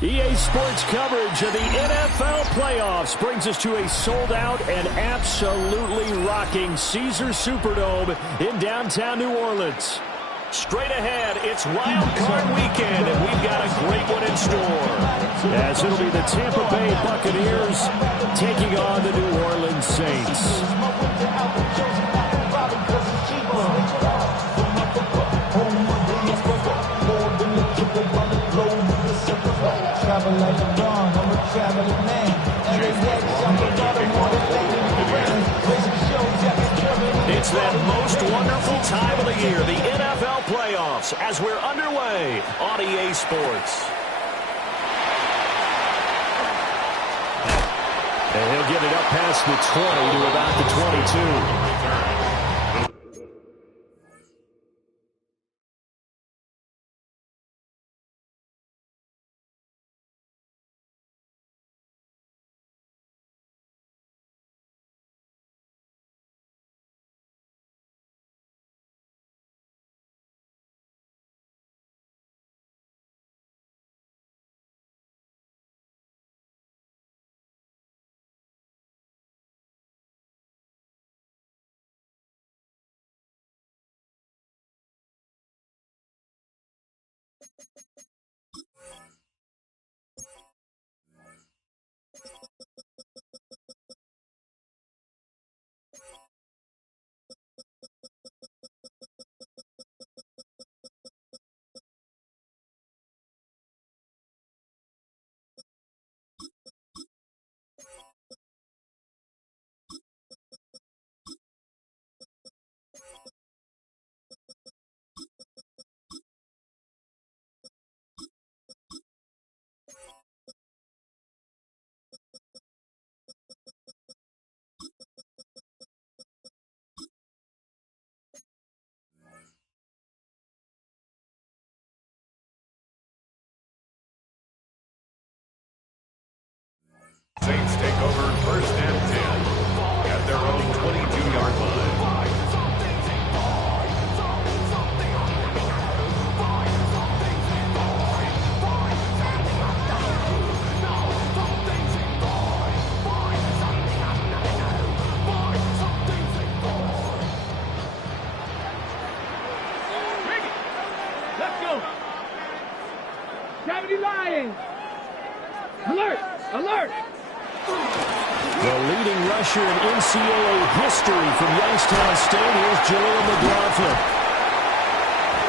EA Sports coverage of the NFL playoffs brings us to a sold-out and absolutely rocking Caesars Superdome in downtown New Orleans. Straight ahead, it's Wild Card Weekend, and we've got a great one in store, as it'll be the Tampa Bay Buccaneers taking on the New Orleans Saints. It's that most wonderful time of the year, the NFL playoffs, as we're underway on EA Sports. And he'll get it up past the 20 to about the 22. Saints take over first and 10 at their own 22-yard line. Let's go. Lions. Alert! Alert! The leading rusher in NCAA history from Youngstown State. Here's Julian McLaughlin.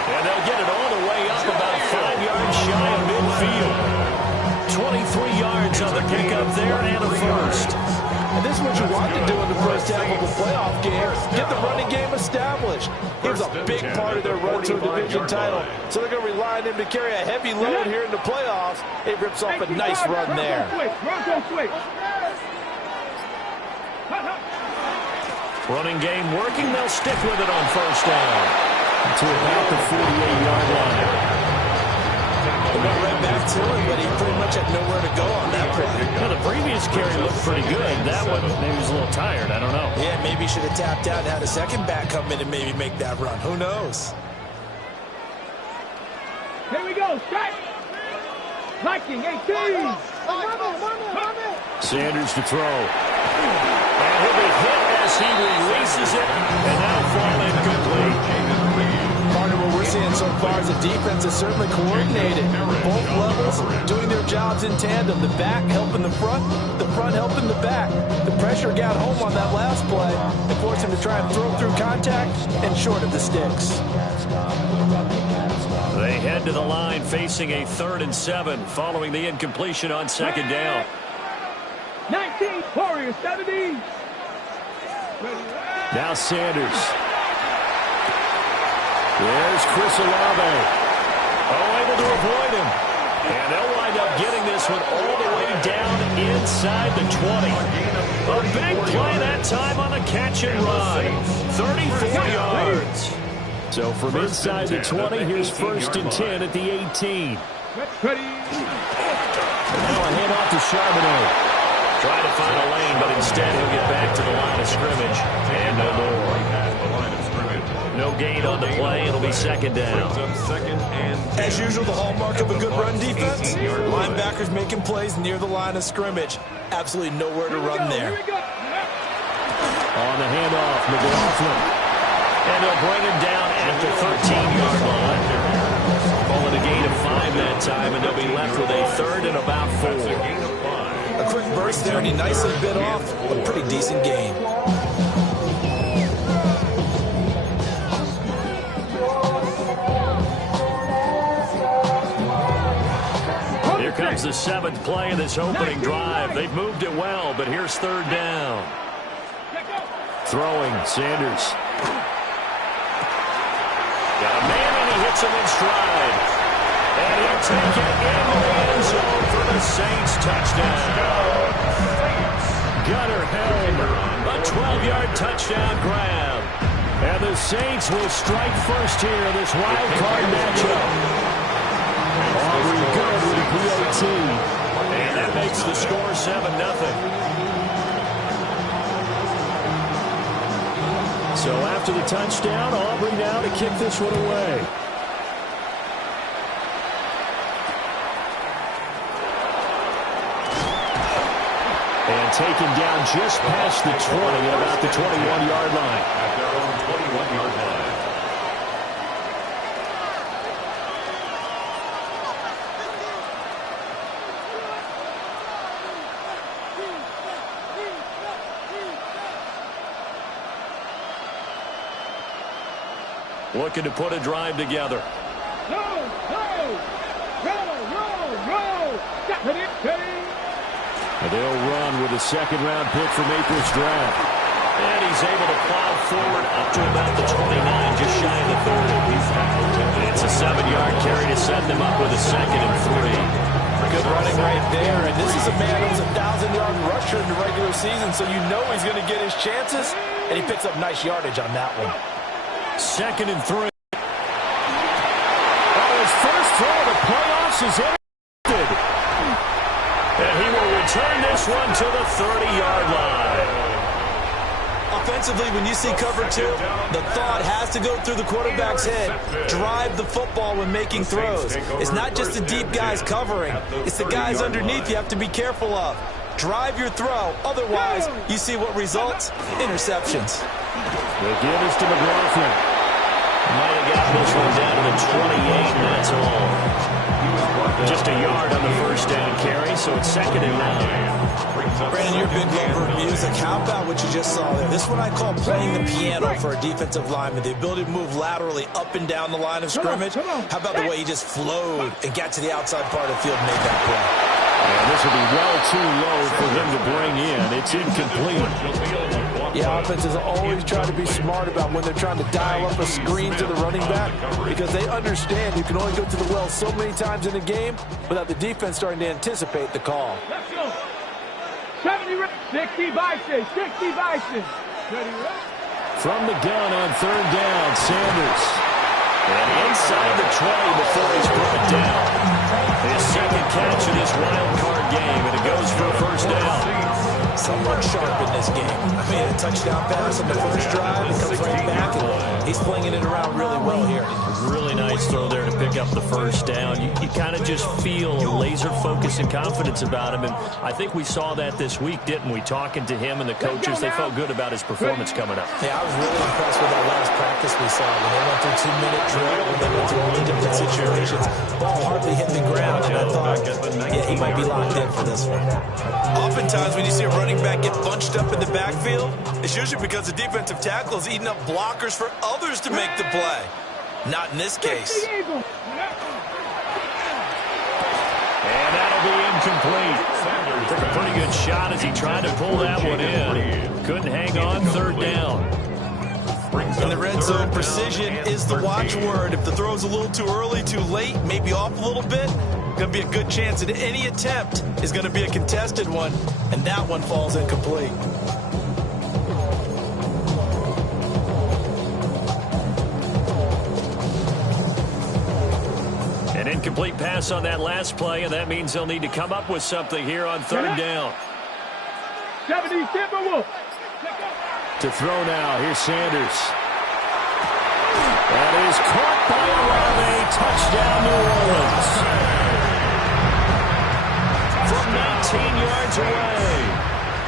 And they'll get it all the way up about 5 yards shy of midfield. 23 yards on the pickup there and a first. And this is what you want to do in the first half of a playoff game. Get the running game established. He was a big part of their run to a division title. So they're going to rely on him to carry a heavy load here in the playoffs. It rips off a nice run there. Running game working. They'll stick with it on first down. To about the 48-yard line. They went right back to him, but he pretty much had nowhere to go on that play. Well, the previous carry looked pretty good. That one, maybe he was a little tired. I don't know. Yeah, maybe he should have tapped out and had a second back come in and maybe make that run. Who knows? Here we go. Strike. Viking 18. Sanders to throw. And he'll be hit as he releases it. And now fall incomplete. Part of what we're seeing so far is the defense is certainly coordinated. Both levels doing their jobs in tandem. The back helping the front helping the back. The pressure got home on that last play and forced him to try and throw through contact and short of the sticks. They head to the line facing a 3rd and 7 following the incompletion on second down. 19, Warriors 70. Now Sanders. There's Chris Olave. Oh, able to avoid him. And they'll wind up getting this one all the way down inside the 20. A big play that time on the catch and run. 34 yards. So from inside the 20, here's 1st and 10 at the 18. Ready. And now a handoff to Charbonnet. Trying to find a lane, but instead he'll get back to the line of scrimmage. And no more. No gain on the play. It'll be 2nd down. As usual, the hallmark of a good run defense. Linebackers making plays near the line of scrimmage. Absolutely nowhere to run there. On the handoff, McLaughlin. And they'll bring him down at the 13-yard line. Calling a gain of 5 that time, and they'll be left with a 3rd and about 4. A quick burst there, and he nicely bit off a pretty decent gain. Here comes the 7th play of this opening drive. They've moved it well, but here's 3rd down. Throwing, Sanders. Got a man, and he hits him in stride. And he'll take it into the end zone for the Saints touchdown. Gunnar Helm, a 12-yard touchdown grab. And the Saints will strike first here in this wild card matchup. Aubrey good with a PAT. And that makes the score 7-0. So after the touchdown, Aubrey now to kick this one away. And taken down just past the 20 at about the 21-yard line. At their own 21-yard line. Looking to put a drive together. Roll. And they'll run with a 2nd-round pick from April's draft. And he's able to plow forward up to about the 29, just shy of the 30. It's a 7-yard carry to set them up with a 2nd and 3. Good running right there, and this is a man who's a 1,000-yard rusher in the regular season, so you know he's going to get his chances, and he picks up nice yardage on that one. 2nd and 3. Oh, his first throw of the playoffs is intercepted. And he will return this one to the 30-yard line. Offensively, when you see cover 2, the thought has to go through the quarterback's head. Drive the football when making throws. It's not just the deep guys covering. It's the guys underneath you have to be careful of. Drive your throw. Otherwise, you see what results? Interceptions. The give is to McLaughlin. Might have gotten this one down to the 28, and that's all. Just a so it's 2nd and 9. Brandon, you're a big lover of music. How about what you just saw there? This is what I call playing the piano for a defensive lineman. The ability to move laterally up and down the line of scrimmage. How about the way he just flowed and got to the outside part of the field and made that play? And this will be well too low for him to bring in. It's incomplete. Yeah, offenses always try to be smart about when they're trying to dial up a screen to the running back because they understand you can only go to the well so many times in a game without the defense starting to anticipate the call. Let's go. 70, 60 Bison, 60 Bison. Ready, From the gun on 3rd down, Sanders. And inside the 20 before he's brought down. His 2nd catch in this wild card game, and it goes for a 1st down. Somewhat sharp in this game. I mean, a touchdown pass on the first drive. It comes right back, and he's flinging it around really well here. Really nice throw there to pick up the 1st down. You kind of just feel a laser focus and confidence about him, and I think we saw that this week, didn't we? Talking to him and the coaches, they felt good about his performance coming up. Yeah, I was really impressed with that last practice we saw. When they went through 2-minute drill, when they went through all the different situations, ball hardly hit the ground, and I thought, yeah, he might be locked in for this one. Oftentimes, when you see a running back get bunched up in the backfield, it's usually because the defensive tackle is eating up blockers for others to make the play. Not in this case. And that'll be incomplete. Took a pretty good shot as he tried to pull that one in. Couldn't hang on, 3rd down. In the red zone, precision is the watchword. If the throw's a little too early, too late, maybe off a little bit, going to be a good chance that any attempt is going to be a contested one, and that one falls incomplete. An incomplete pass on that last play, and that means they'll need to come up with something here on 3rd down. 70 Timberwolves. To throw now, here's Sanders. That is caught by Olave. Touchdown, New Orleans. From 19 yards away.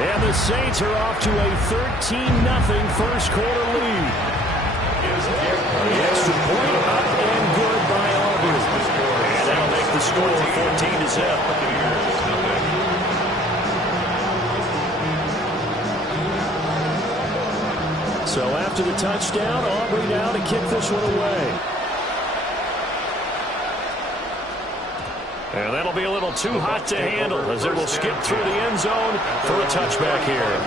And the Saints are off to a 13-0 first quarter lead. The extra point up and good by Auburn. And that'll make the score 14-0. So after the touchdown, Aubrey now to kick this one away. And that'll be a little too hot to handle as it will skip through the end zone for a touchback here.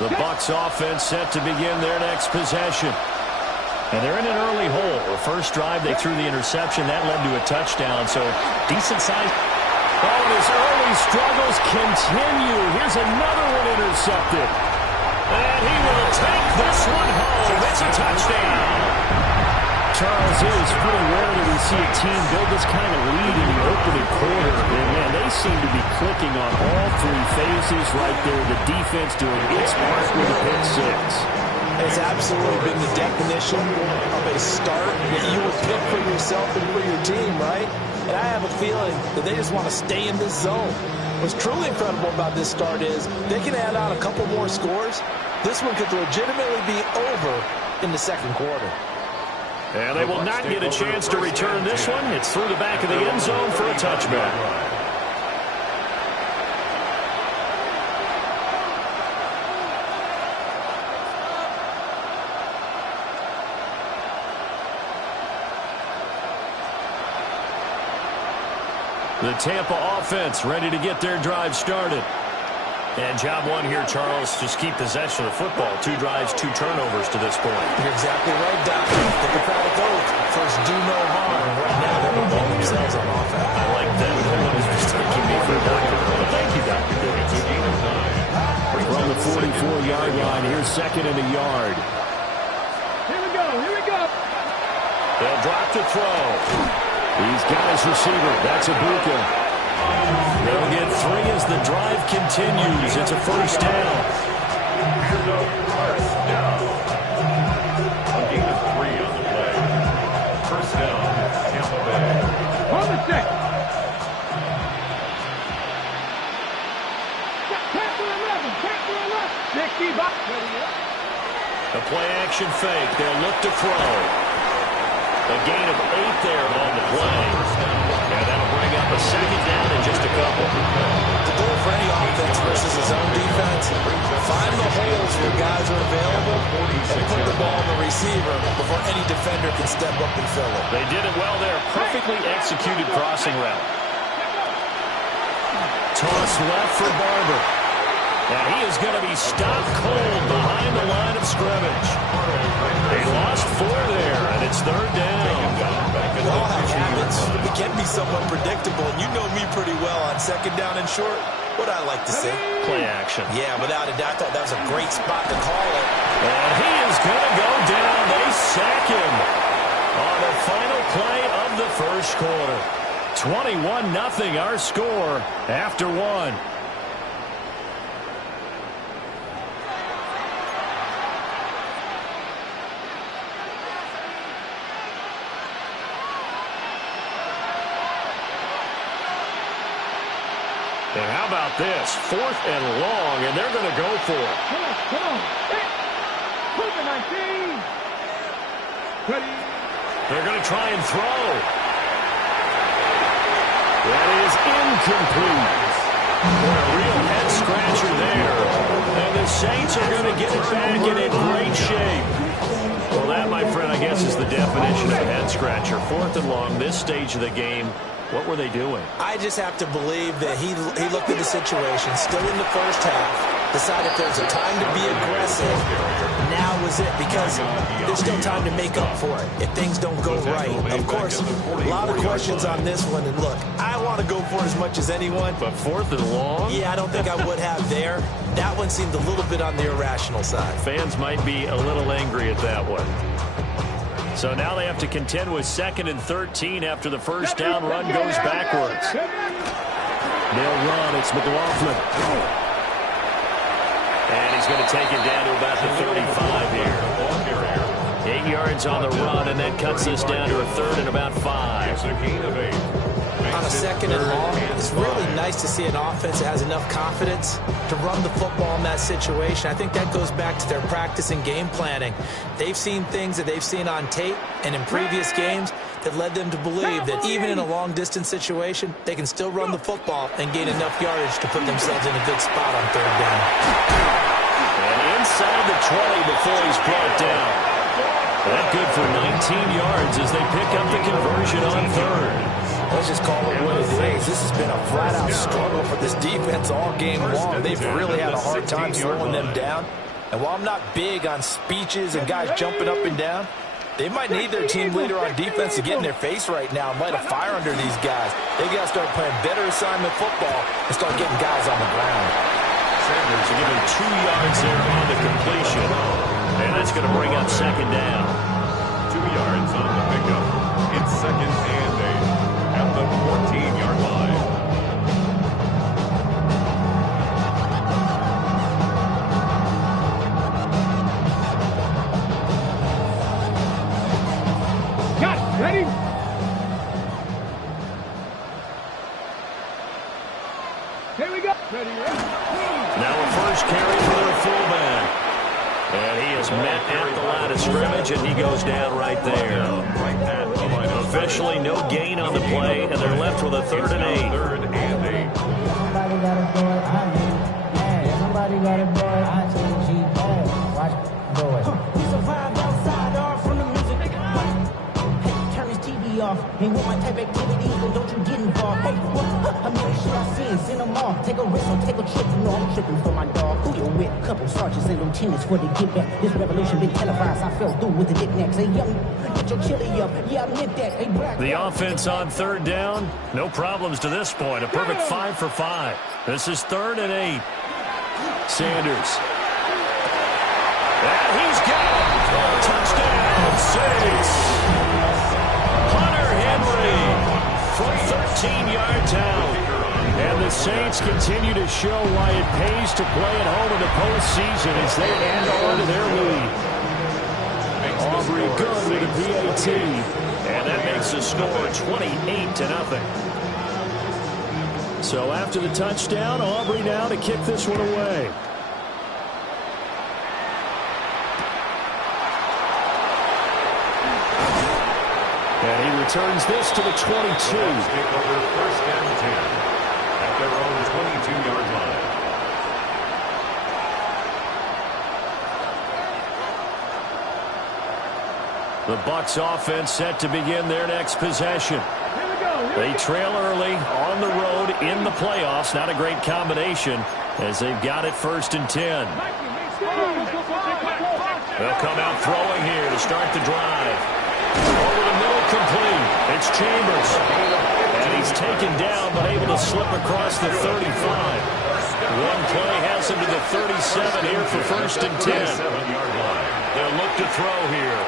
The Bucs offense set to begin their next possession. And they're in an early hole. The first drive, they threw the interception. That led to a touchdown, so decent size. Oh, and his early struggles continue. Here's another one intercepted. And he will take this one home. It's a touchdown. Charles, it is pretty rare that we see a team build this kind of lead in the opening quarter. And, man, they seem to be clicking on all 3 phases right there. The defense doing its part with a pick 6. It's absolutely been the definition of a start that you would pick for yourself and for your team, right? And I have a feeling that they just want to stay in this zone. What's truly incredible about this start is they can add on a couple more scores. This one could legitimately be over in the second quarter. And they will not get a chance to return this one. It's through the back of the end zone for a touchback. The Tampa offense ready to get their drive started. And job one here, Charles, just keep possession of the football. 2 drives, 2 turnovers to this point. You're exactly right, Doctor. Hippocratic oath. First, do no harm. Right now, they're going to blow themselves on offense. I like that. No one is mistaking me for a doctor. Well, thank you, Doctor. From the 44-yard line, here's 2nd and a yard. Here we go, here we go. They'll drop to throw. He's got his receiver. That's Ibuka. They'll get 3 as the drive continues. It's a first down. A gain of 3 on the play. First down, Tampa Bay. On the set. The play action fake. They'll look to throw. A gain of 8 there on the play. And that'll bring up a second down in just a couple. The goal for any offense versus his own defense, find the holes where guys are available and put the ball on the receiver before any defender can step up and fill it. They did it well there. Perfectly executed crossing route. Toss left for Barber. And he is going to be stopped cold behind the line of scrimmage. They lost 4 there, and it's third down. We all have habits. We can be somewhat predictable, and you know me pretty well on second down and short. What I like to see. Play action. Yeah, without a doubt, I thought that was a great spot to call it. And he is going to go down. They sack him on the final play of the first quarter. 21-0 our score after 1. And how about this? 4th and long, and they're going to go for it. Come on. Move it, 19. Ready. They're going to try and throw. That is incomplete. What a real head-scratcher there. And the Saints are going to get it back and in great shape. Well, that, my friend, I guess is the definition of a head-scratcher. 4th and long, this stage of the game. What were they doing? I just have to believe that he looked at the situation, still in the first half, decided there's a time to be aggressive. Now was it, because there's still time to make up for it if things don't go right. Of course, a lot of questions on this one, and look, I want to go for it as much as anyone. But 4th and long? Yeah, I don't think I would have there. That one seemed a little bit on the irrational side. Fans might be a little angry at that one. So now they have to contend with 2nd and 13 after the first down run goes backwards. They'll run. It's McLaughlin. And he's going to take it down to about the 35 here. 8 yards on the run, and that cuts this down to a 3rd and about 5. On a 2nd and long, it's really nice to see an offense that has enough confidence to run the football in that situation. I think that goes back to their practice and game planning. They've seen things that they've seen on tape and in previous games that led them to believe that even in a long-distance situation, they can still run the football and gain enough yardage to put themselves in a good spot on 3rd down. And inside the 20 before he's brought down. That good for 19 yards as they pick up the conversion on 3rd. Let's just call it what it is. This has been a flat-out struggle for this defense all game long. They've really had a hard time slowing them down. And while I'm not big on speeches and guys jumping up and down, they might need their team leader on defense to get in their face right now and light a fire under these guys. They got to start playing better assignment football and start getting guys on the ground. Sanders given 2 yards there on the completion. And that's going to bring up 2nd down. 2 yards on the pickup. It's 2nd and 8 at the 14-yard line. Got it. Ready? Here we go. Ready. Now a first carry for their fullback. And he is met at the line of scrimmage, and he goes down right there. Officially no gain on the play, and they're left with a 3rd and 8. 3rd and 8. Somebody got a boy, I need. Somebody got a boy, I take G. Watch boy. We survived outside, all from the music. Hey, turn his TV off. Ain't with my type activities, then don't you get involved. Hey, what? I mean, shit I seen, send them off. Take a risk or take a trip. You know I'm tripping for my dog. Who you with? Couple sergeants and lieutenants for the get back. This revolution been televised. I fell through with the knickknacks. Hey, young, get your chili up. Yeah, I meant that. Hey, black. The offense on 3rd down, no problems to this point. A perfect 5 for 5. This is 3rd and 8. Sanders. And he's got it. Touchdown, Saints. Hunter Henry from 13 yards out. And the Saints continue to show why it pays to play at home in the postseason as they add on to their lead. Aubrey good with a PAT. And that makes the score 28-0. So after the touchdown, Aubrey now to kick this one away. returns this to the 22. Take over first and 10 at their own 22-yard line. The Bucs offense set to begin their next possession. They trail early on the road in the playoffs. Not a great combination as they've got it first and 10. They'll come out throwing here to start the drive. Over the middle, complete. It's Chambers. And he's taken down but able to slip across the 35. One play has him to the 37 here for first and 10. They'll look to throw here.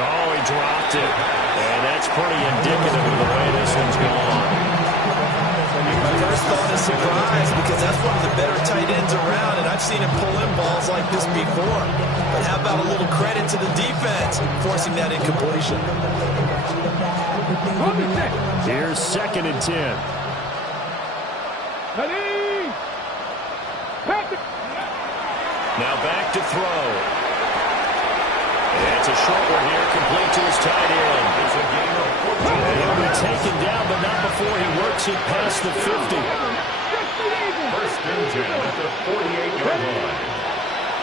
Oh, he dropped it. And that's pretty indicative of the way this one's gone. My first thought is surprise because that's one of the better tight ends around, and I've seen him pull in balls like this before. But how about a little credit to the defense forcing that incompletion? Here's second and 10. Now back to throw. And it's a short one here, complete to his tight end. It's a gain of 14. And he'll be taken down, but not before he works it past the 50. First and 10 at the 48-yard line.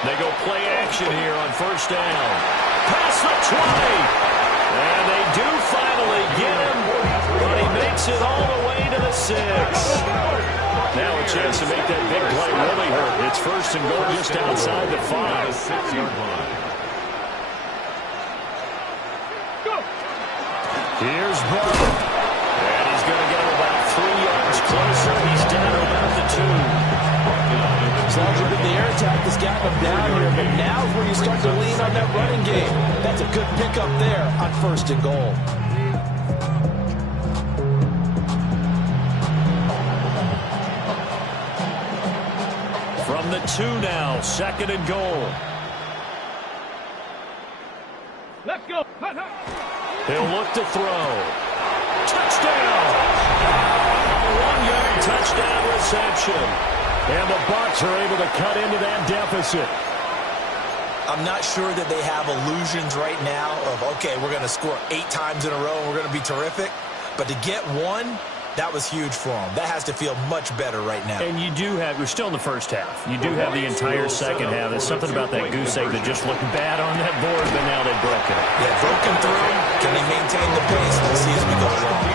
They go play action here on first down. Past the 20. And they do finally get him, but he makes it all the way to the 6. Now a chance to make that big play really hurt. It's first and goal just outside the 5. 6-yard line. Here's Burke. And he's going to get him about 3 yards closer. He's down to about the 2. As long as the air attack has gotten him down here, but now is where you start to lean on that running game. That's a good pickup there on first and goal. From the 2 now, second and goal. Let's go. He'll look to throw. Touchdown! A 1-yard touchdown reception. And the Bucs are able to cut into that deficit. I'm not sure that they have illusions right now of, okay, we're going to score 8 times in a row and we're going to be terrific. But to get one, that was huge for them. That has to feel much better right now. And you do have, we're still in the first half. You do have the entire second half. There's something about that goose egg that just looked bad on that board, but now they've broken it. Yeah, broken through. Can they maintain the pace? We'll see as we go along.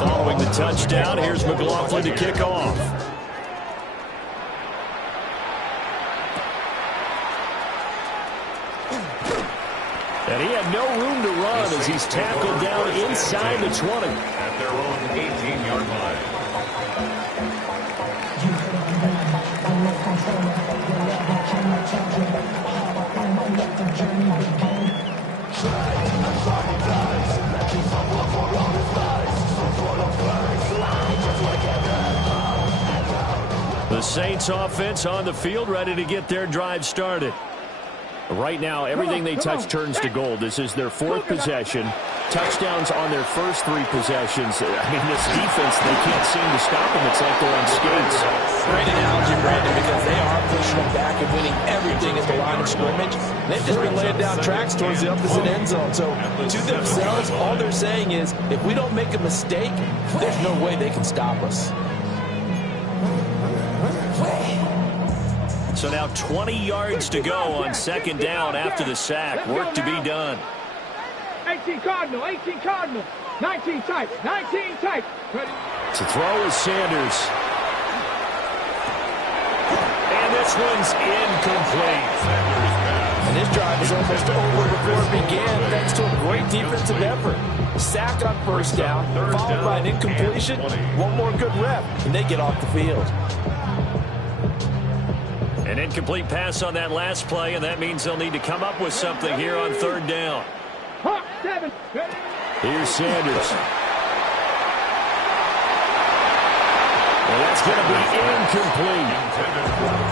Following the touchdown, here's McLaughlin to kick off. And he had no room to run as he's tackled down inside the 20. At their own 18-yard line. The Saints offense on the field, ready to get their drive started. Right now, everything they touch turns to gold. This is their 4th possession. Touchdowns on their first 3 possessions. I mean, this defense, they can't seem to stop them. It's like they're on skates. Great analogy, Brandon, because they are pushing them back and winning everything at the line of scrimmage. They've just been laying down tracks towards the opposite end zone. So, to themselves, all they're saying is, if we don't make a mistake, there's no way they can stop us. So now 20 yards to go on second down after the sack. Work to be done. 18 Cardinal, 18 Cardinal. 19 tight, 19 tight. Ready. To throw is Sanders. And this one's incomplete. And this drive is almost over before it began, thanks to a great defensive effort. Sack on first down, followed by an incompletion. One more good rep, and they get off the field. An incomplete pass on that last play, and that means they'll need to come up with something here on third down. Hawk 7. Here's Sanders. And that's going to be incomplete.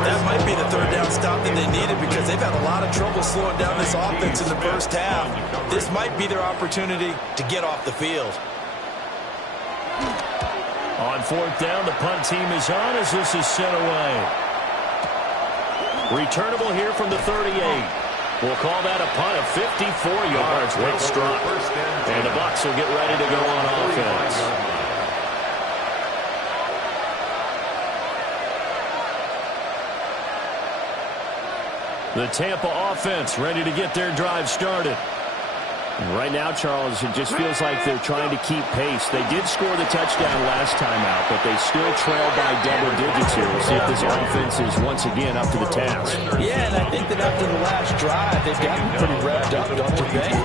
That might be the third down stop that they needed because they've had a lot of trouble slowing down this offense in the first half. This might be their opportunity to get off the field. On fourth down, the punt team is on as this is sent away. Returnable here from the 38. We'll call that a punt of 54 yards. Well struck. And the Bucs will get ready to go on offense. The Tampa offense ready to get their drive started. Right now, Charles, it just feels like they're trying to keep pace. They did score the touchdown last time out, but they still trail by double digits here. We'll see if this offense is once again up to the task. Yeah, and I think that after the last drive, they've gotten pretty revved up, don't you think?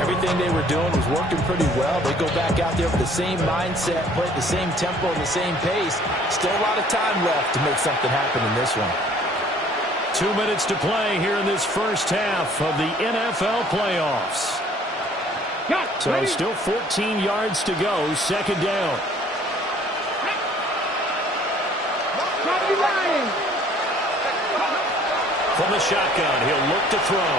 Everything they were doing was working pretty well. They go back out there with the same mindset, play at the same tempo and the same pace. Still a lot of time left to make something happen in this one. 2 minutes to play here in this first half of the NFL playoffs. So still 14 yards to go, second down. From the shotgun, he'll look to throw.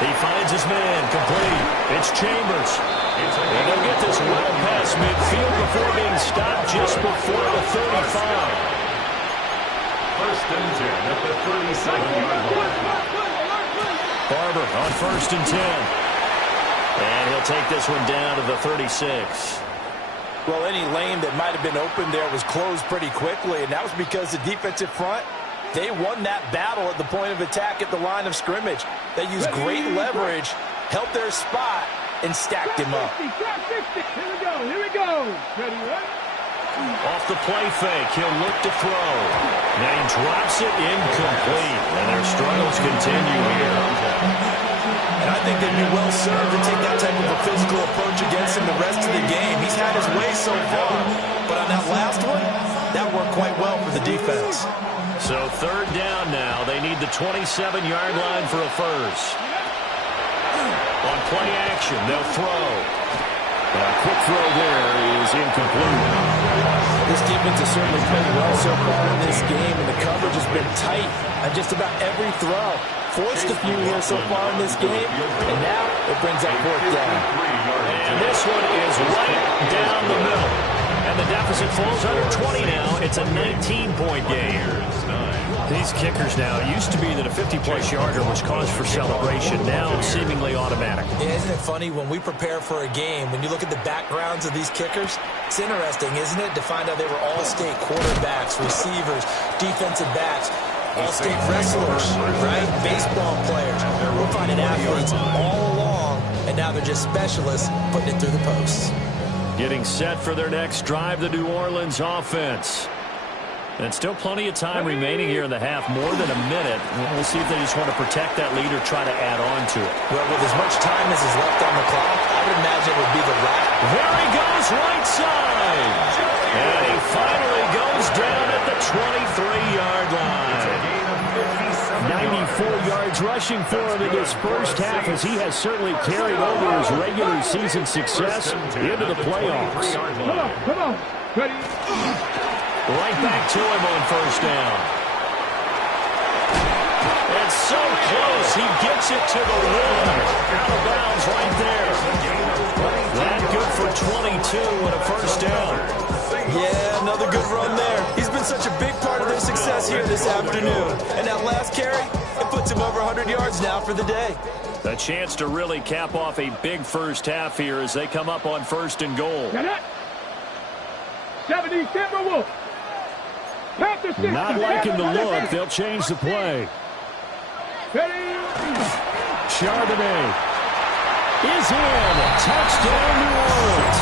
He finds his man, complete. It's Chambers. And they'll get this well past midfield before being stopped just before the 35. First and 10 at the 37-yard line. Barber on first and 10. And he'll take this one down to the 36. Well, any lane that might have been open there was closed pretty quickly, and that was because the defensive front, they won that battle at the point of attack at the line of scrimmage. They used great leverage, held their spot, and stacked him up. Here we go. Ready, right? Off the play fake, he'll look to throw. Now he drops it incomplete, and their struggles continue here. And I think they'd be well served to take that type of a physical approach against him the rest of the game. He's had his way so far, but on that last one, that worked quite well for the defense. So third down now. They need the 27-yard line for a first. On play action, they'll throw. A quick throw there is incomplete. This defense has certainly played well so far in this game, and the coverage has been tight on just about every throw. Forced a few here so far in this game, and now it brings up fourth down. And this one is right down the middle. And the deficit falls under 20 now. It's a 19-point game. These kickers now, it used to be that a 50-plus yarder was cause for celebration. Now seemingly automatic. Yeah, isn't it funny when we prepare for a game, when you look at the backgrounds of these kickers, it's interesting, isn't it, to find out they were all-state quarterbacks, receivers, defensive backs, all-state wrestlers, right? Baseball players. We're finding athletes all along, and now they're just specialists putting it through the posts. Getting set for their next drive, the New Orleans offense. And still plenty of time remaining here in the half, more than a minute. We'll see if they just want to protect that lead or try to add on to it. Well, with as much time as is left on the clock, I would imagine it would be the right. There he goes, right side. And he finally goes down at the 23-yard line. 94 yards rushing for him in this first half, as he has certainly carried over his regular season success into the playoffs. Come on. Ready? Right back to him on first down. It's so close. He gets it to the one. Out of bounds right there. That good for 22 and a first down. Yeah, another good run there. He's been such a big part of their success here this afternoon. And that last carry, it puts him over 100 yards now for the day. A chance to really cap off a big first half here as they come up on first and goal. 70 Timberwolves. Not liking the look. They'll change the play. Charbonnet is in. Touchdown, New Orleans.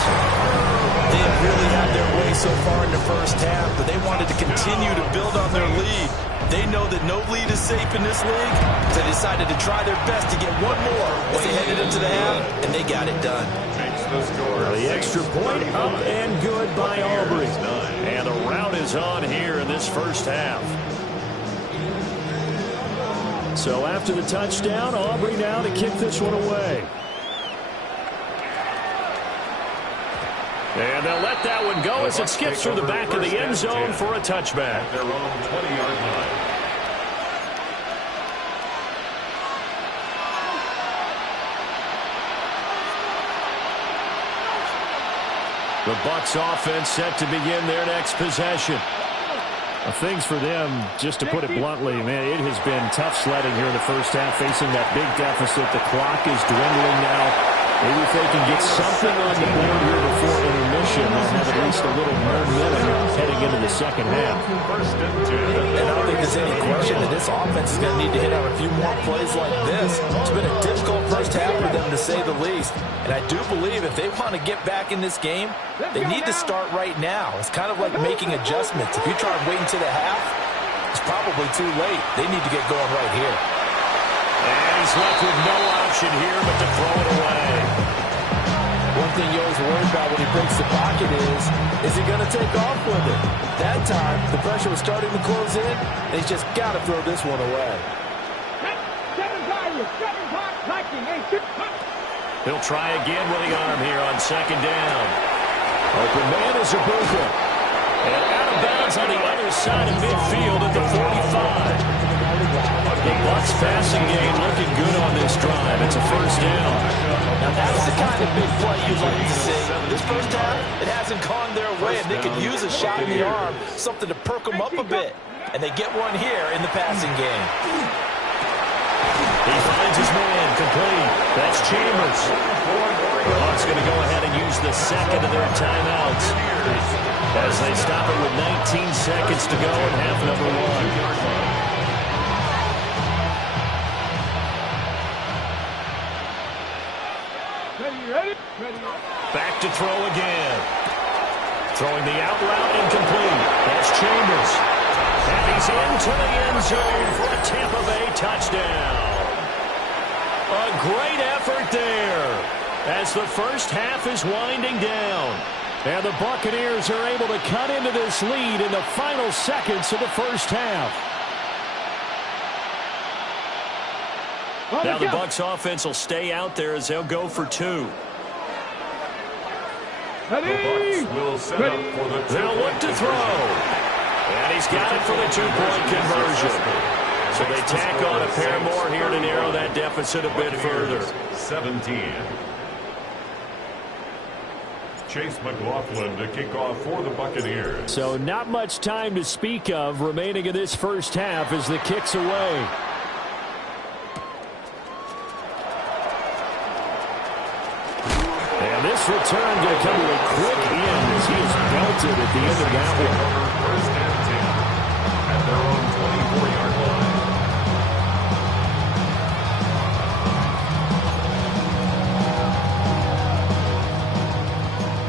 They have really had their way so far in the first half, but they wanted to continue to build on their lead. They know that no lead is safe in this league, so they decided to try their best to get one more as they headed into the half, and they got it done. The extra point up and good by Aubrey. And the rout is on here in this first half. So after the touchdown, Aubrey now to kick this one away. And they'll let that one go as it skips through the back of the end zone for a touchback. Their own 20-yard line. The Bucs offense set to begin their next possession. Things for them, just to put it bluntly, man, it has been tough sledding here in the first half, facing that big deficit. The clock is dwindling now. Maybe if they can get something on the board here before intermission, they'll have at least a little momentum heading into the second half. And I don't think there's any question that this offense is going to need to hit out a few more plays like this. It's been a difficult first half for them, to say the least. And I do believe if they want to get back in this game, they need to start right now. It's kind of like making adjustments. If you try and wait until the half, it's probably too late. They need to get going right here. And he's left with no option here but to throw it away. One thing you always worry about when he breaks the pocket is he going to take off with it? That time, the pressure was starting to close in, and he's just got to throw this one away. He'll try again with the arm here on second down. Open man is Ibuka. And out of bounds on the other side of midfield at the 45. The Bucs passing game looking good on this drive. It's a first down. Now that's the kind of big play you'd like to see. This first half, it hasn't gone their way, and they could use a shot in the arm, something to perk them up a bit. And they get one here in the passing game. He finds his man, complete. That's Chambers. The Bucs going to go ahead and use the second of their timeouts as they stop it with 19 seconds to go in half number one. Back to throw again. Throwing the out route incomplete. That's Chambers. And he's into the end zone for a Tampa Bay touchdown. A great effort there as the first half is winding down. And the Buccaneers are able to cut into this lead in the final seconds of the first half. Now the Bucs offense will stay out there as they'll go for two. The Bucs will set up for the they'll look to throw. And he's got it for the two-point conversion. So they tack on a pair more here to narrow that deficit a bit further. 17. Chase McLaughlin to kick off for the Buccaneers. So not much time to speak of remaining in this first half as the kick's away. And this return going to come to a quick end as he is belted at the end of that one. First and 10 at their own 24-yard line.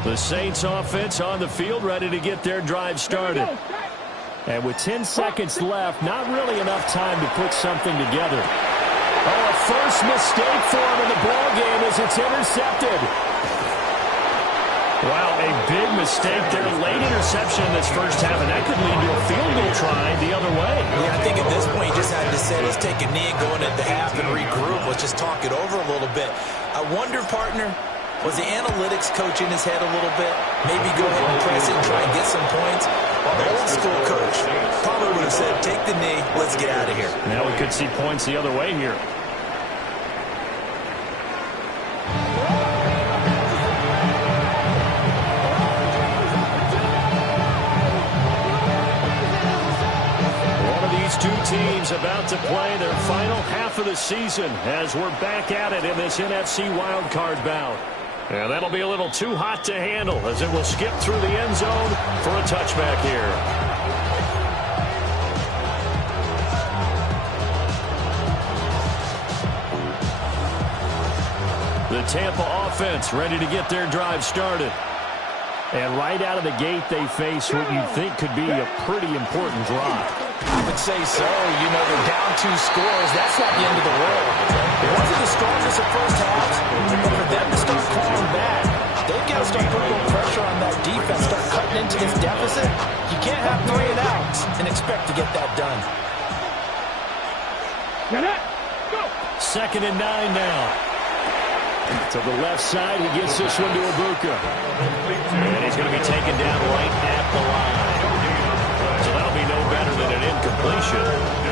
The Saints offense on the field ready to get their drive started. And with 10 seconds left, not really enough time to put something together. Oh, a first mistake for him in the ball game as it's intercepted. Wow, a big mistake there. Late interception in this first half, and that could lead to a field goal try the other way. Yeah, I think at this point he just had to say, let's take a knee and go into the half and regroup. Let's just talk it over a little bit. I wonder, partner, was the analytics coach in his head a little bit? Maybe go ahead and press it and try and get some points? The old school coach probably would have said, take the knee, let's get out of here. Now we could see points the other way here. Two teams about to play their final half of the season as we're back at it in this NFC wildcard bout. And that'll be a little too hot to handle as it will skip through the end zone for a touchback here. The Tampa offense ready to get their drive started. And right out of the gate, they face what you think could be a pretty important drive. I would say so. You know, they're down 2 scores. That's not the end of the world. It wasn't the strongest of first halves, but for them to start clawing back, they've got to start putting a little pressure on that defense, start cutting into this deficit. You can't have 3 and outs and expect to get that done. Second and 9 now. To the left side, he gets this one to Ibuka. And he's going to be taken down right at the line. So that'll be no better than an incompletion.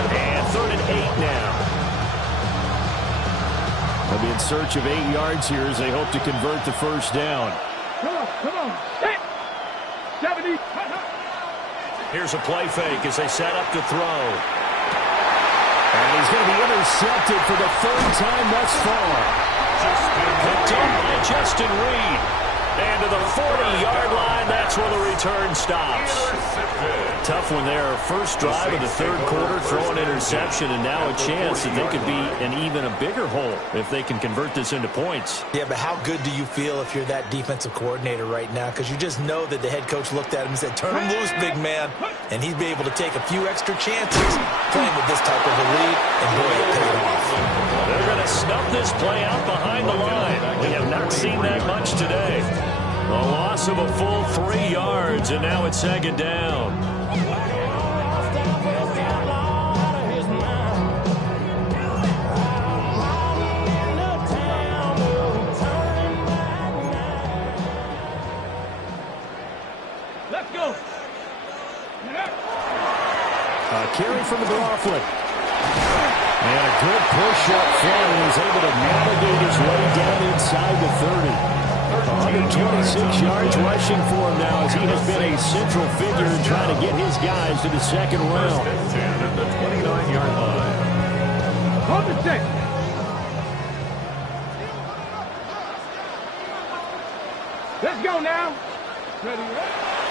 And 3rd and 8 now. They'll be in search of 8 yards here as they hope to convert the first down. Come on. 70. Here's a play fake as they set up to throw. And he's going to be intercepted for the third time thus far. Picked up by Justin Reed. And to the 40-yard line, that's where the return stops. Tough one there. First drive of the third quarter, throw an interception, and now a chance that they could be in even a bigger hole if they can convert this into points. Yeah, but how good do you feel if you're that defensive coordinator right now? Because you just know that the head coach looked at him and said, turn him loose, big man. And he'd be able to take a few extra chances playing with this type of a lead, and boy, it paid off. They're going to snub this play out behind the line. We have not seen that much today. A loss of a full 3 yards, and now it's second down. Let's go. A carry from McLaughlin. And a good push up front. He was able to navigate his way down inside the 30. 126 yards rushing for him now as he has been a central figure in trying to get his guys to the second round. At the 29-yard line. Hold the stick. Let's go now. Ready?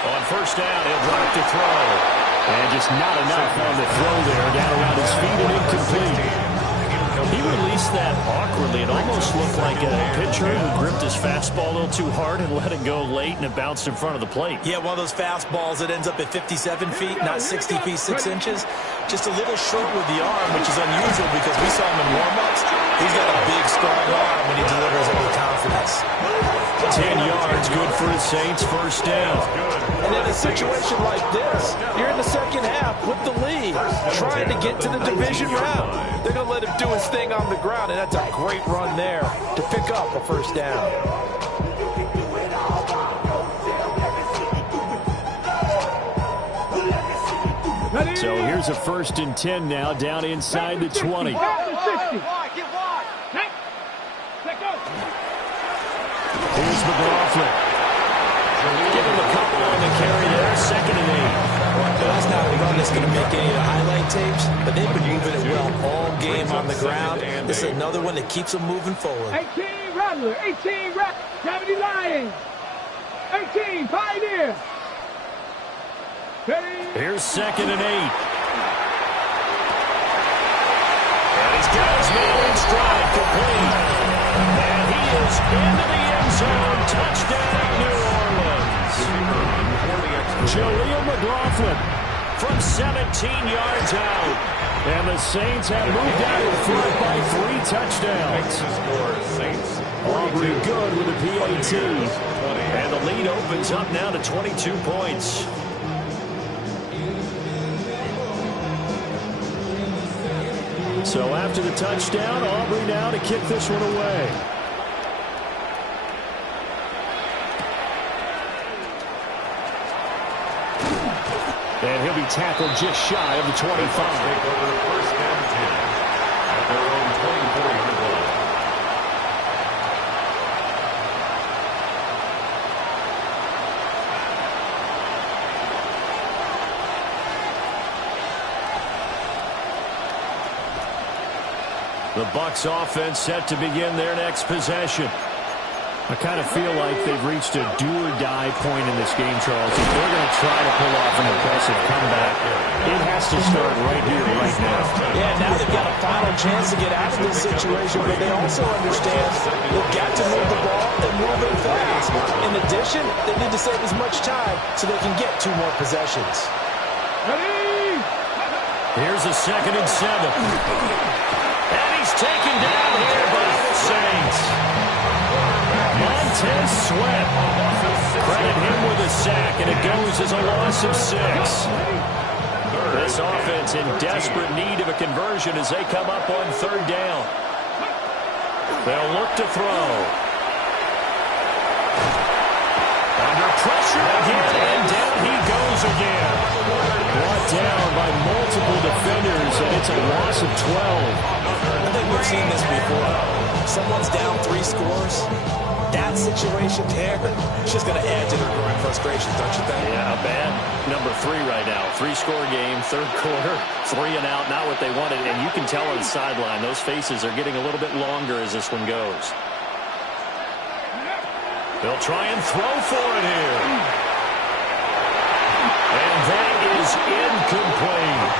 On first down, he'll drop to throw. And just not enough on the throw there. Down around his feet and incomplete. He released that awkwardly. It almost looked like a pitcher who gripped his fastball a little too hard and let it go late, and it bounced in front of the plate. Yeah, one of those fastballs that ends up at 57 feet, not 60 feet, 6 inches. Just a little short with the arm, which is unusual because we saw him in warm-ups. He's got a big, strong arm when he delivers it with confidence. 10 yards, good for the Saints, first down. And in a situation like this, you're in the second half with the lead, trying to get to the division round. They're going to let him do his thing on the ground, and that's a great run there to pick up a first down. So here's a 1st and 10 now, down inside the 20. Here's McLaughlin. Give him a couple on the carry there, 2nd and 8. That's not a run that's going to make any of the highlight tapes, but they've been moving it well all game on the ground. This is another one that keeps them moving forward. 18 Rattler, 18 Rattler, 70 Lions, 18 Pioneer. Here's 2nd and 8. And he's got his man in stride, complete. And he is into the end zone. Touchdown, New Orleans. Jaleel McLaughlin from 17 yards out. And the Saints have moved out in front by 3 touchdowns. Aubrey good with a PAT. And the lead opens up now to 22 points. So after the touchdown, Aubrey now to kick this one away. And he'll be tackled just shy of the 25. Take over 1st and 10 at their own 24-yard line. The Bucs offense set to begin their next possession. I kind of feel like they've reached a do-or-die point in this game, Charles. If they're going to try to pull off an impressive comeback, it has to start right here, right now. Yeah, now they've got a final chance to get out of this situation, but they also understand they've got to move the ball and move it fast. In addition, they need to save as much time so they can get 2 more possessions. Here's a 2nd and 7. And he's taken down here by the Saints. Montez Sweat. Credit him with a sack, and it goes as a loss of 6. This offense in desperate need of a conversion as they come up on 3rd down. They'll look to throw. Under pressure again, and down he goes again. Brought down by multiple defenders, and it's a loss of 12. I think we've seen this before. someone's down 3 scores, that situation there is just going to add to their growing frustration, don't you think? Yeah, a bad number 3 right now. 3-score game, third quarter, 3 and out, not what they wanted. And you can tell on the sideline, those faces are getting a little bit longer as this one goes. They'll try and throw for it here. And that is incomplete.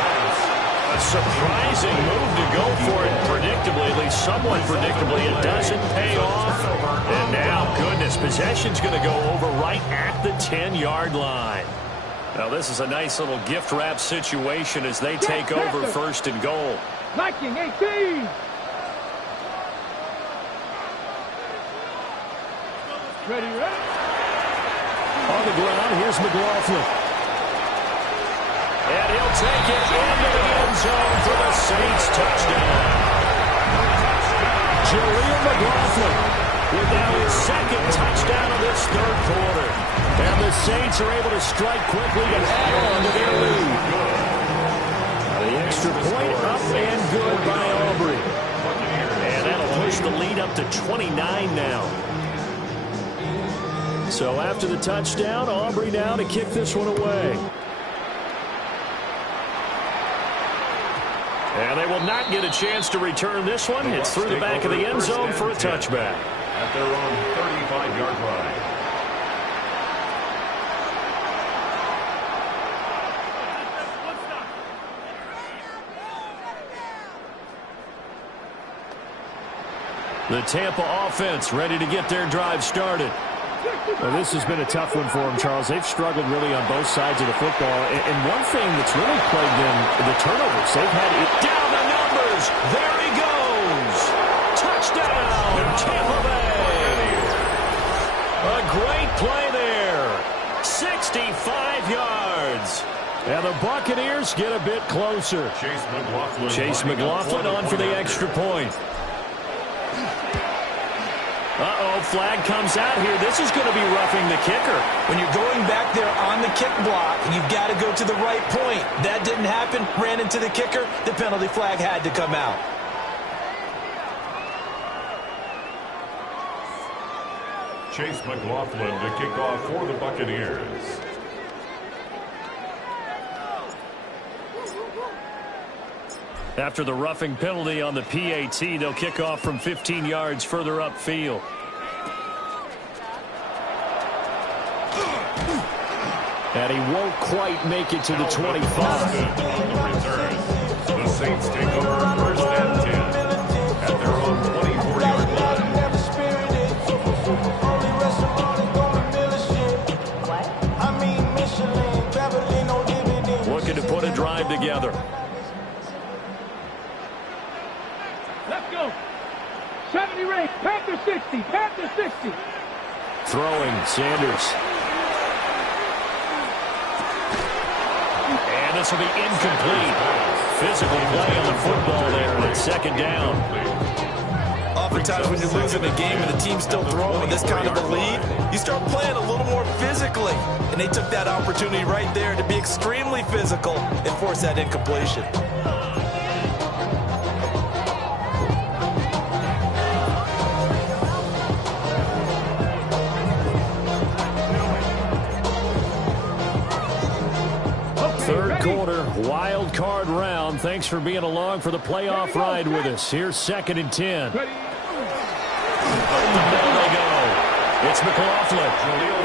A surprising move to go for it predictably, at least somewhat predictably. It doesn't pay off. And now, goodness, possession's going to go over right at the 10-yard line. Now, this is a nice little gift wrap situation as they take over first and goal. Viking 18. Ready, ready. On the ground, here's McLaughlin. And he'll take it into the end zone for the Saints touchdown. Jaleel McLaughlin with now his second touchdown of this third quarter. And the Saints are able to strike quickly to add on to their lead. The extra point up and good by Aubrey. And that'll push the lead up to 29 now. So after the touchdown, Aubrey now to kick this one away. And they will not get a chance to return this one. It's through the back of the end zone for a touchback. At their own 35-yard line. The Tampa offense ready to get their drive started. Well, this has been a tough one for them, Charles. They've struggled really on both sides of the football. And one thing that's really plagued them, the turnovers. They've had it down the numbers. There he goes. Touchdown, Tampa Bay. A great play there. 65 yards. And the Buccaneers get a bit closer. Chase McLaughlin on for the extra point. Uh-oh, flag comes out here. This is going to be roughing the kicker. When you're going back there on the kick block, you've got to go to the right point. That didn't happen. Ran into the kicker. The penalty flag had to come out. Chase McLaughlin to kick off for the Buccaneers. After the roughing penalty on the PAT, they'll kick off from 15 yards further upfield. And he won't quite make it to the 25. The Saints take over first and 10 at their own 24-yard line. Looking to put a drive together. Let's go. 70 rate. Panther 60. Panther 60. Throwing Sanders. And this will be incomplete. Physical play on the football there, and it's second down. Oftentimes when you're losing a game and the team's still throwing with this kind of a lead, you start playing a little more physically. And they took that opportunity right there to be extremely physical and force that incompletion. Third quarter, wild card round. Thanks for being along for the playoff ride with us. Here's second and 10. There they go. It's McLaughlin.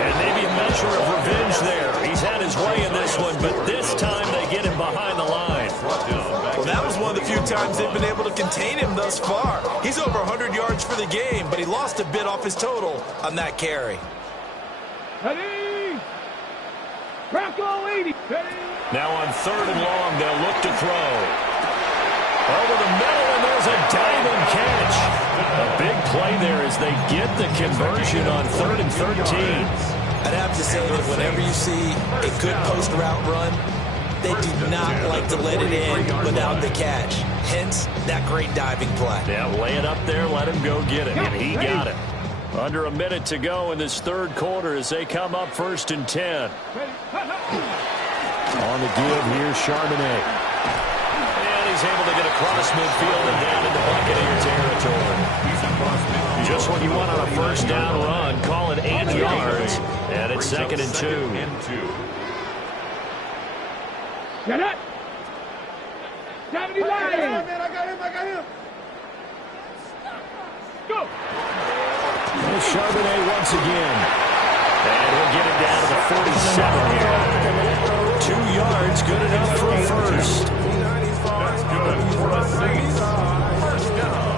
And maybe a measure of revenge there. He's had his way in this one, but this time they get him behind the line. Well, that was one of the few times they've been able to contain him thus far. He's over 100 yards for the game, but he lost a bit off his total on that carry. Ready? Bronco 80. Ready? Now on third and long, they'll look to throw. Over the middle, and there's a diving catch. A big play there as they get the conversion on 3rd and 13. I'd have to say that whenever you see a good post route run, they do not like to let it in without the catch. Hence, that great diving play. Yeah, lay it up there, let him go get it, and he got it. Under a minute to go in this third quarter as they come up 1st and 10. On the give, here's Charbonnet. And he's able to get across midfield and down into Buccaneer territory. That's what you want on a first down run. Call it 8 yards, and it's 2nd and 2. Get up. 79. I got him. Go. Well, Charbonnet once again. And he'll get it down to the 47 here. 2 yards, good enough for a first. That's good for a Saints. First down.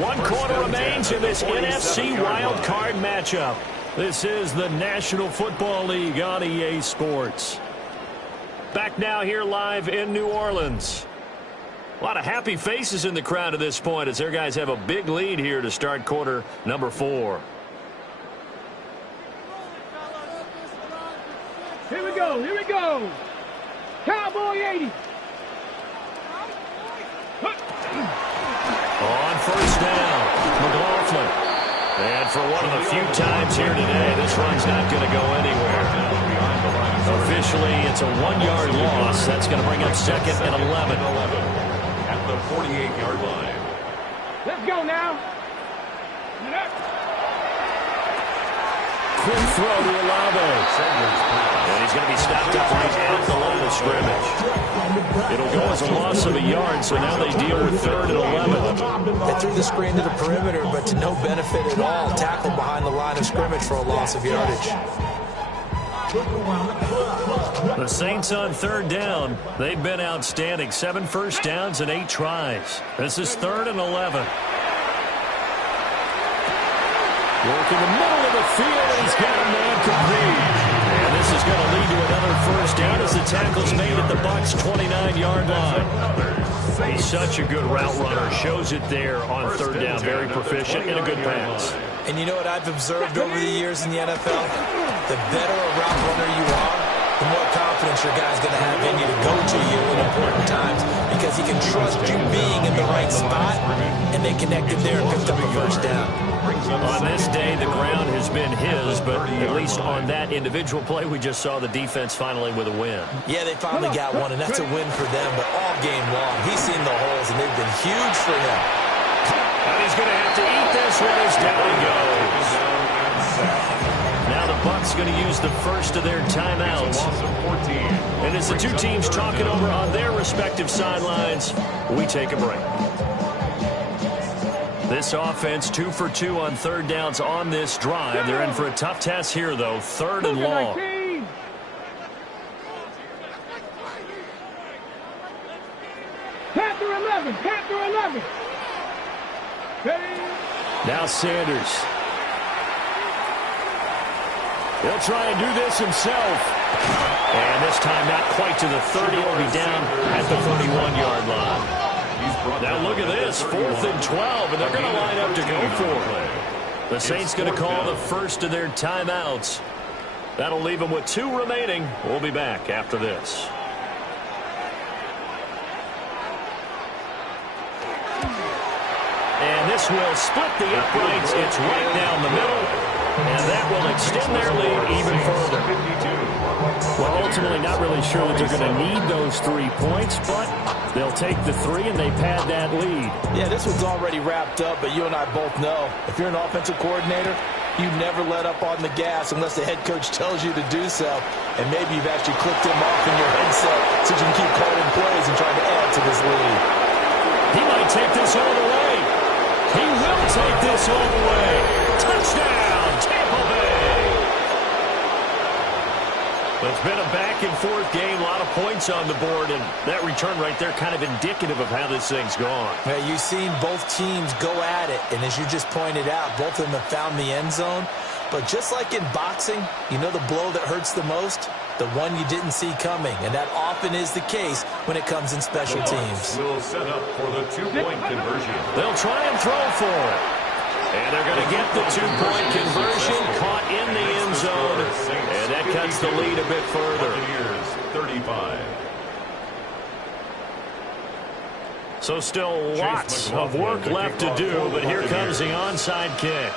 1 quarter remains in this NFC wild card matchup. This is the National Football League on EA Sports. Back now here live in New Orleans. A lot of happy faces in the crowd at this point as their guys have a big lead here to start quarter number 4. Here we go. Cowboy 80. On first down, McLaughlin. And for one of the few times here today, this run's not going to go anywhere. Officially, it's a 1-yard loss. That's going to bring up 2nd and 11. At the 48-yard line. Let's go now. Quick throw to Olave. And he's going to be stopped up right at the line of scrimmage. It'll go as a loss of a yard, so now they deal with 3rd and 11. They threw the screen to the perimeter, but to no benefit at all. Tackled behind the line of scrimmage for a loss of yardage. The Saints on 3rd down. They've been outstanding. 7 first downs and 8 tries. This is 3rd and 11. Work in the middle of the field, and he's got a man complete. And this is going to lead to another first down as the tackle's made at the Bucs' 29-yard line. He's such a good route runner. Shows it there on 3rd down. Very proficient and a good pass. And you know what I've observed over the years in the NFL? The better a route runner you are, the more confidence your guy's going to have in you to go to you in important times because he can trust you being in the right spot, and they connected there and picked up a first down. On this day, the ground has been his, but at least on that individual play, we just saw the defense finally with a win. Yeah, they finally got one, and that's a win for them, but all game long, he's seen the holes, and they've been huge for him. And he's going to have to eat this one as down he goes. Now the Bucs going to use the first of their timeouts. And as the two teams talk it over on their respective sidelines, we take a break. This offense 2 for 2 on 3rd downs on this drive. They're in for a tough test here, though. 3rd and long. Panther 11. Now Sanders. He'll try and do this himself. And this time not quite to the 30. He'll be down at the 31-yard line. Now look at this, 4th and 12, and they're going to line up to go for it. The Saints going to call the first of their timeouts. That'll leave them with 2 remaining. We'll be back after this. And this will split the uprights. It's right down the middle, and that will extend their lead even further. Well, ultimately not really sure that they're going to need those 3 points, but they'll take the 3 and they pad that lead. Yeah, this one's already wrapped up, but you and I both know if you're an offensive coordinator, you never let up on the gas unless the head coach tells you to do so. And maybe you've actually clicked him off in your headset so you can keep calling plays and trying to add to this lead. He might take this all the way. He will take this all the way. Touchdown, Tampa Bay. It's been a back-and-forth game, a lot of points on the board, and that return right there kind of indicative of how this thing's gone. Yeah, you've seen both teams go at it, and as you just pointed out, both of them have found the end zone. But just like in boxing, you know the blow that hurts the most? The one you didn't see coming, and that often is the case when it comes in special teams. Will set up for the 2-point conversion. They'll try and throw for it. And they're going to get the 2-point conversion, caught in the end zone, and that cuts the lead a bit further. 35. So still lots of work left to do, but here comes the onside kick.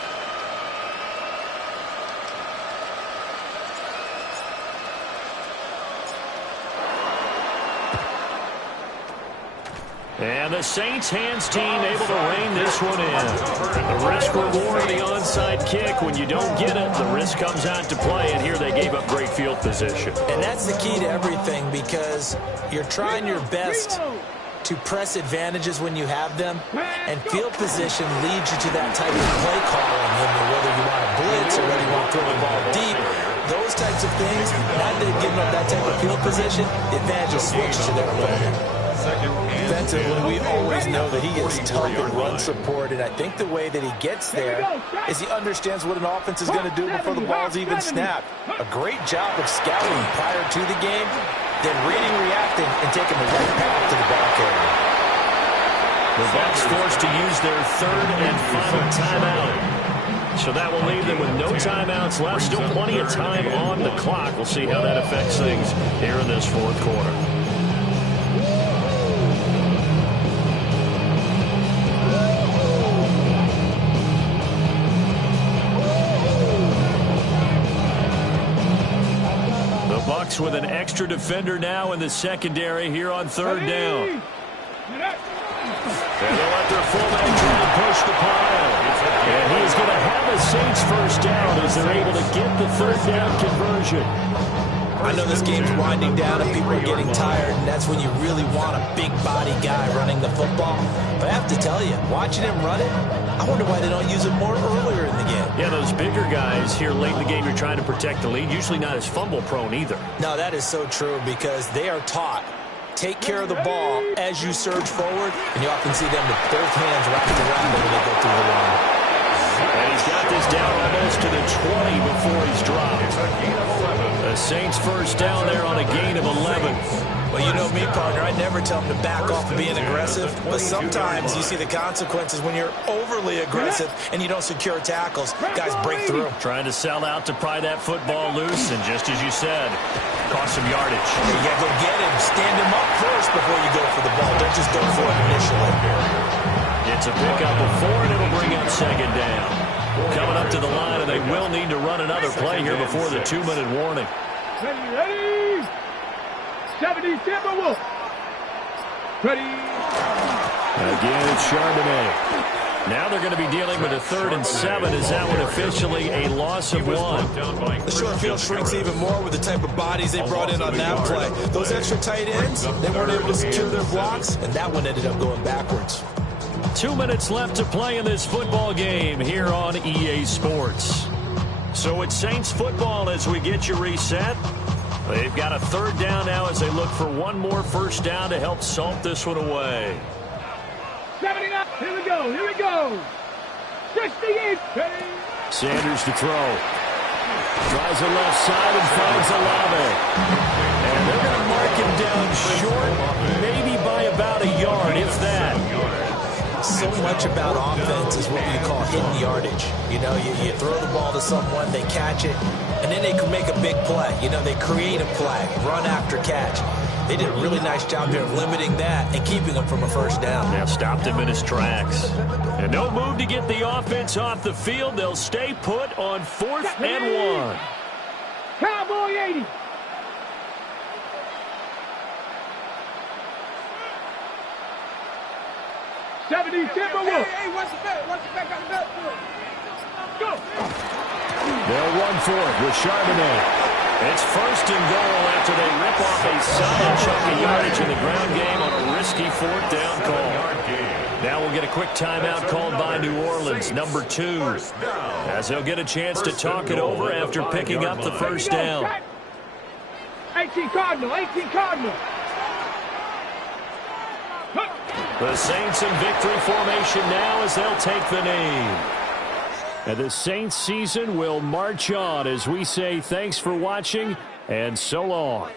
And the Saints hands team able to rein this one in. The risk reward of the onside kick. When you don't get it, the risk comes out to play, and here they gave up great field position. And that's the key to everything, because you're trying your best to press advantages when you have them, and field position leads you to that type of play calling, whether you want to blitz or whether you want to throw the ball deep. Those types of things, now they've given up that type of field position, the advantage is switched to their opponent. Defensively, we always know that he is tough in run support, and I think the way that he gets there is he understands what an offense is going to do before the ball's even snapped. A great job of scouting prior to the game, then reading, reacting, and taking the right path to the ball carrier. The Bucs forced to use their third and final timeout. So that will leave them with no timeouts left. Still plenty of time on the clock. We'll see how that affects things here in this fourth quarter. Bucs with an extra defender now in the secondary here on third down. And they'll let their fullback try to push the pile. And he's going to have a Saints first down as they're able to get the third down conversion. I know this game's winding down and people are getting tired, and that's when you really want a big body guy running the football. But I have to tell you, watching him run it, I wonder why they don't use it more earlier in the game. Yeah, those bigger guys here late in the game, you're trying to protect the lead, usually not as fumble prone either. No, that is so true, because they are taught, take care of the ball as you surge forward, and you often see them with both hands wrapped around them when they go through the line. And he's got this down almost to the 20 before he's dropped. The Saints first down there on a gain of 11. Well, you know me, partner. I never tell them to back off of being aggressive, but sometimes you see the consequences when you're overly aggressive and you don't secure tackles. Guys break through. Trying to sell out to pry that football loose, and just as you said, cost some yardage. You got to go get him. Stand him up first before you go for the ball. Don't just go for it initially. It's a pickup of 4, and it'll bring up second down. Coming up to the line, and they will need to run another play here before the 2-minute warning. Ready? 70 Timberwolves. Ready? Again, it's Charbonnet. Now they're going to be dealing with a 3rd and 7. Is that one officially a loss of 1? The short field shrinks even more with the type of bodies they brought in on that play. Those extra tight ends, they weren't able to secure their blocks, and that one ended up going backwards. 2 minutes left to play in this football game here on EA Sports. So it's Saints football as we get you reset. They've got a 3rd down now as they look for one more first down to help salt this one away. 79. Here we go. 68. Sanders to throw. Tries the left side and finds Olave. And they're going to mark him down short, maybe by about a yard, if that. So much about offense is what we call hidden yardage. You know, you throw the ball to someone, they catch it, and then they can make a big play. You know, they create a play, run after catch. They did a really nice job here of limiting that and keeping him from a first down. Now stopped him in his tracks. And no move to get the offense off the field. They'll stay put on 4th and 1. Cowboy 80. Timberwolves. Hey, watch the back. Watch the back on the back. Go. They'll run for it with Charbonnet. It's 1st and goal after they rip off a solid chunk of yardage in the ground game on a risky 4th down call. Now we'll get a quick timeout called by New Orleans, number 2, as they'll get a chance to talk it over after picking up the first down. 18 Cardinal. The Saints in victory formation now as they'll take the knee. And the Saints season will march on as we say thanks for watching and so long.